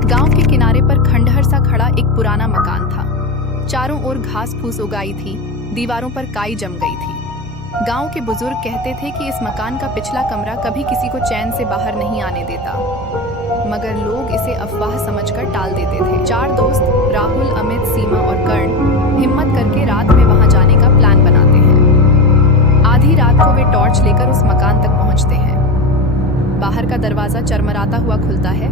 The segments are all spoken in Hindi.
गांव के किनारे पर खंडहर सा खड़ा एक पुराना मकान था। चारों ओर घास फूस उगाई थी, दीवारों पर काई जम गई थी। गांव के बुजुर्ग कहते थे कि इस मकान का पिछला कमरा कभी किसी को चैन से बाहर नहीं आने देता, मगर लोग इसे अफवाह समझकर टाल देते थे। चार दोस्त राहुल, अमित, सीमा और कर्ण हिम्मत करके रात में वहां जाने का प्लान बनाते हैं। आधी रात को वे टॉर्च लेकर उस मकान तक पहुंचते हैं। बाहर का दरवाजा चरमराता हुआ खुलता है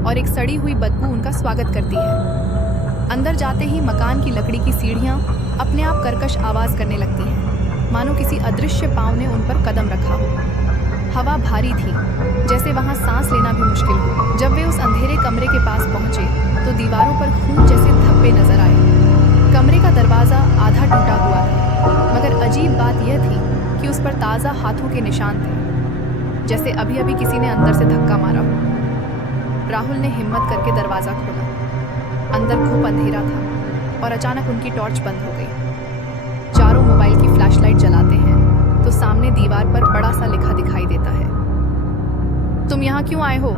और एक सड़ी हुई बदबू उनका स्वागत करती है। अंदर जाते ही मकान की लकड़ी की सीढ़ियां अपने आप कर्कश आवाज करने लगती हैं, मानो किसी अदृश्य पांव ने उन पर कदम रखा हो। हवा भारी थी, जैसे वहां सांस लेना भी मुश्किल हो। जब वे उस अंधेरे कमरे के पास पहुंचे तो दीवारों पर खून जैसे धब्बे नजर आए। कमरे का दरवाजा आधा टूटा हुआ था, मगर अजीब बात यह थी कि उस पर ताजा हाथों के निशान थे, जैसे अभी अभी किसी ने अंदर से धक्का मारा हो। राहुल ने हिम्मत करके दरवाजा खोला। अंदर खूब अंधेरा था और अचानक उनकी टॉर्च बंद हो गई। चारों मोबाइल की फ्लैशलाइट जलाते हैं तो सामने दीवार पर बड़ा सा लिखा दिखाई देता है, तुम यहाँ क्यों आए हो?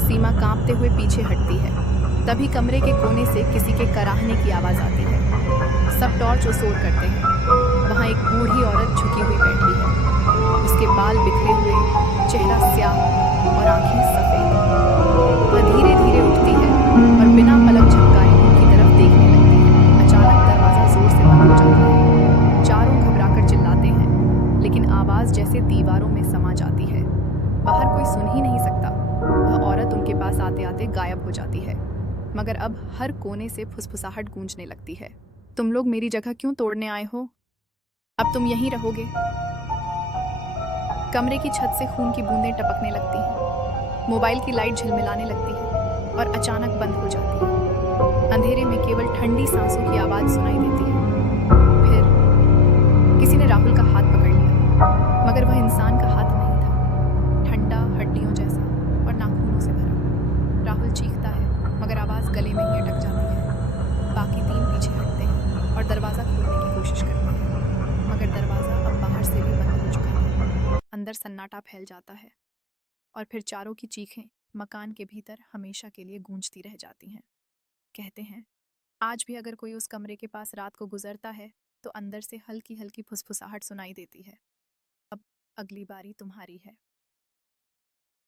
सीमा कांपते हुए पीछे हटती है। तभी कमरे के कोने से किसी के कराहने की आवाज आती है। सब टॉर्च ओर करते हैं। वहां एक बूढ़ी औरत झुकी हुई बैठी है। उसके बाल बिखरे हुए, चेहरा स्याह और आंखें सफेद। वह धीरे धीरे उठती है और बिना पलक झपकाए उनकी तरफ देखने लगती है। अचानक दरवाजा जोर से बंद हो जाता है। चारों घबराकर चिल्लाते हैं, लेकिन आवाज जैसे दीवारों में समा जाती है। बाहर कोई सुन ही नहीं सकता। वह औरत उनके पास आते आते गायब हो जाती है, मगर अब हर कोने से फुसफुसाहट गूंजने लगती है, तुम लोग मेरी जगह क्यों तोड़ने आए हो? अब तुम यहीं रहोगे। कमरे की छत से खून की बूंदें टपकने लगती हैं। मोबाइल की लाइट झिलमिलाने लगती है और अचानक बंद हो जाती है। अंधेरे में केवल ठंडी सांसों की आवाज सुनाई देती है। फिर किसी ने राहुल का हाथ पकड़ लिया, मगर वह इंसान का हाथ नहीं था, ठंडा, हड्डियों जैसा और नाखूनों से भरा। राहुल चीखता है, मगर आवाज गले में ही अटक जाती है। बाकी तीन पीछे हटते हैं और दरवाजा खोलने की कोशिश करते हैं, मगर दरवाजा अब बाहर से भी बंद हो चुका है। अंदर सन्नाटा फैल जाता है और फिर चारों की चीखें मकान के भीतर हमेशा के लिए गूंजती रह जाती हैं। कहते हैं, आज भी अगर कोई उस कमरे के पास रात को गुजरता है तो अंदर से हल्की हल्की फुसफुसाहट सुनाई देती है। अब अगली बारी तुम्हारी है।